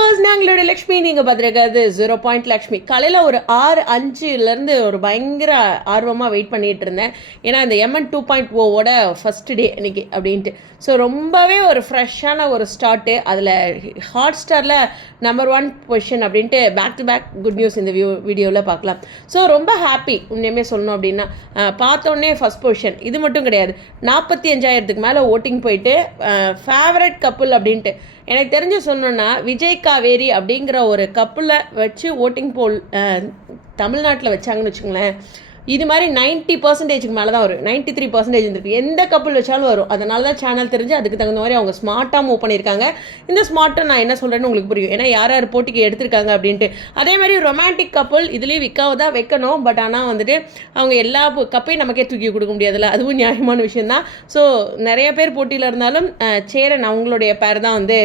Viewers நாங்களோட Lakshmi நீங்கள் பார்த்துருக்காது zero point Lakshmi. காலையில் ஒரு ஆறு அஞ்சுலேருந்து ஒரு பயங்கர ஆர்வமாக வெயிட் பண்ணிட்டு இருந்தேன். ஏன்னா இந்த எம்என் டூ பாயிண்ட் ஓவோட ஃபஸ்ட் டே இன்னைக்கு அப்படின்ட்டு. ஸோ ரொம்பவே ஒரு ஃப்ரெஷ்ஷான ஒரு ஸ்டார்ட்டு அதில் ஹாட் ஸ்டாரில் நம்பர் ஒன் பொசிஷன் அப்படின்ட்டு back to back good news இந்த வியூ வீடியோவில் பார்க்கலாம். ஸோ ரொம்ப ஹாப்பி உண்மையுமே சொல்லணும் அப்படின்னா பார்த்தோன்னே ஃபஸ்ட் பொசிஷன் இது மட்டும் கிடையாது. நாற்பத்தி அஞ்சாயிரத்துக்கு மேலே ஓட்டிங் போயிட்டு ஃபேவரட் கப்புள் அப்படின்ட்டு. எனக்கு தெரிஞ்சு சொல்லணுன்னா விஜய் காவேரி அப்படிங்கிற ஒரு கப்பில் வச்சு ஓட்டிங் போல் தமிழ்நாட்டில் வச்சாங்கன்னு வச்சுங்களேன் இது மாதிரி நைன்ட்டி பர்சன்டேஜுக்கு மேலே தான் வரும். நைன்ட்டி த்ரீ பர்சன்டேஜ் இருந்திருக்கு. எந்த கப்பல் வச்சாலும் வரும். அதனால தான் சேனல் தெரிஞ்சு அதுக்கு தகுந்த மாதிரி அவங்க ஸ்மார்ட்டாக மூவ் பண்ணியிருக்காங்க. இந்த ஸ்மார்ட்டை நான் என்ன சொல்கிறேன்னு உங்களுக்கு புரியும். ஏன்னா யார் யார் போட்டிக்கு எடுத்திருக்காங்க அப்படின்ட்டு. அதே மாதிரி ரொமான்டிக் கப்பல் இதுலேயும் விற்காவை தான் வைக்கணும். பட் ஆனால் வந்துட்டு அவங்க எல்லா கப்பையும் நமக்கே தூக்கி கொடுக்க முடியாதுல்ல? அதுவும் நியாயமான விஷயந்தான் ஸோ நிறைய பேர் போட்டியில் இருந்தாலும் சேரன் அவங்களுடைய பேர் தான் வந்து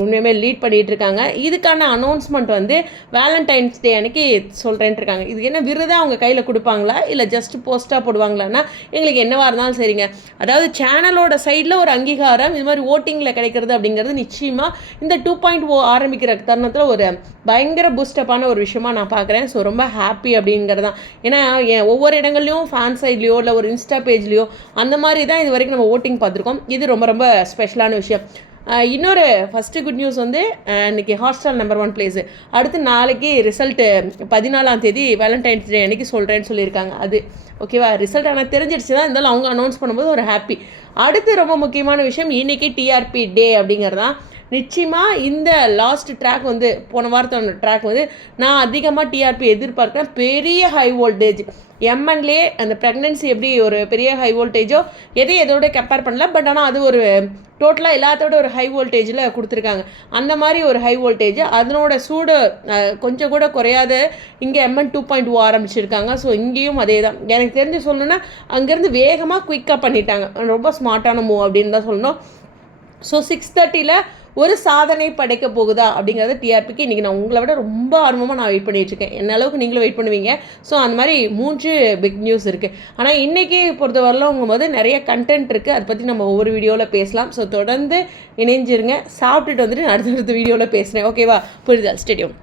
உண்மையுமே லீட் பண்ணிகிட்டு இருக்காங்க இதுக்கான அனௌன்ஸ்மெண்ட் வந்து வேலண்டைன்ஸ் டே அன்னைக்கு சொல்கிறேன்ட்டு இருக்காங்க இது என்ன விருதாக அவங்க கையில் கொடுப்பாங்களா? இல்லை ஜஸ்ட் போஸ்ட்டாக போடுவாங்களான்னா எங்களுக்கு என்னவாக இருந்தாலும் சரிங்க. அதாவது சேனலோட சைடில் ஒரு அங்கீகாரம் இது மாதிரி ஓட்டிங்கில் கிடைக்கிறது அப்படிங்கிறது நிச்சயமாக இந்த டூ பாயிண்ட் ஓ ஆரம்பிக்கிற தருணத்தில் ஒரு பயங்கர பூஸ்டப்பான ஒரு விஷயமா நான் பார்க்குறேன். ஸோ ரொம்ப ஹாப்பி அப்படிங்கிறது தான். ஏன்னா என் ஒவ்வொரு இடங்கள்லையும் ஃபேன் சைட்லேயோ இல்லை ஒரு இன்ஸ்டா பேஜ்லேயோ அந்த மாதிரி தான் இது வரைக்கும் நம்ம ஓட்டிங் பார்த்துருக்கோம். இது ரொம்ப ரொம்ப ஸ்பெஷலான விஷயம். இன்னொரு ஃபஸ்ட்டு குட் நியூஸ் வந்து இன்றைக்கி ஹாஸ்டல் நம்பர் ஒன் பிளேஸு அடுத்து நாளைக்கு ரிசல்ட்டு பதினாலாம் தேதி வேலண்டைன்ஸ் டே அன்னைக்கு சொல்கிறேன்னு சொல்லியிருக்காங்க. அது ஓகேவா ரிசல்ட் ஆனால் தெரிஞ்சிடுச்சு தான் இருந்தாலும் அவங்க அனௌன்ஸ் பண்ணும்போது ஒரு ஹாப்பி அடுத்து ரொம்ப முக்கியமான விஷயம் இன்னைக்கு டிஆர்பி டே அப்படிங்கிறதான். நிச்சயமாக இந்த லாஸ்ட் ட்ராக் வந்து போன வாரத்தோட ட்ராக் வந்து நான் அதிகமாக டிஆர்பி எதிர்பார்க்குறேன். பெரிய ஹை வோல்டேஜ் எம்என்லே அந்த ப்ரெக்னென்சி எப்படி ஒரு பெரிய ஹை வோல்டேஜோ எதையும் எதோட கம்பேர் பண்ணல. பட் ஆனால் அது ஒரு டோட்டலாக எல்லாத்தோட ஒரு ஹை வோல்டேஜில் கொடுத்துருக்காங்க. அந்த மாதிரி ஒரு ஹை வோல்டேஜ் அதனோட சூடு கொஞ்சம் கூட குறையாத இங்கே எம்என் டூ பாயிண்ட் ஓ ஆரம்பிச்சிருக்காங்க. ஸோ இங்கேயும் அதே தான் எனக்கு தெரிஞ்சு சொல்லணுன்னா அங்கேருந்து வேகமாக குயிக்காக பண்ணிட்டாங்க. ரொம்ப ஸ்மார்ட்டான மூவ் அப்படின்னு தான் சொல்லணும். ஸோ சிக்ஸ் தேர்ட்டியில் ஒரு சாதனை படைக்க போகுதா அப்படிங்கிறத டிஆர்பிக்கு இன்றைக்கி நான் உங்களை விட ரொம்ப ஆர்வமாக நான் வெயிட் பண்ணிகிட்ருக்கேன் இருக்கேன். என்ன அளவுக்கு நீங்களும் வெயிட் பண்ணுவீங்க? ஸோ அந்த மாதிரி மூன்று பிக் நியூஸ் இருக்குது ஆனால் இன்றைக்கி பொறுத்தவரையிலும் போது நிறைய கண்டென்ட் இருக்குது அதை பற்றி நம்ம ஒவ்வொரு வீடியோவில் பேசலாம். ஸோ தொடர்ந்து இணைஞ்சிருங்க. சாப்பிட்டுட்டு வந்துட்டு நான் அடுத்தடுத்த வீடியோவில் பேசுகிறேன் ஓகேவா புரிதல் ஸ்டேடியம்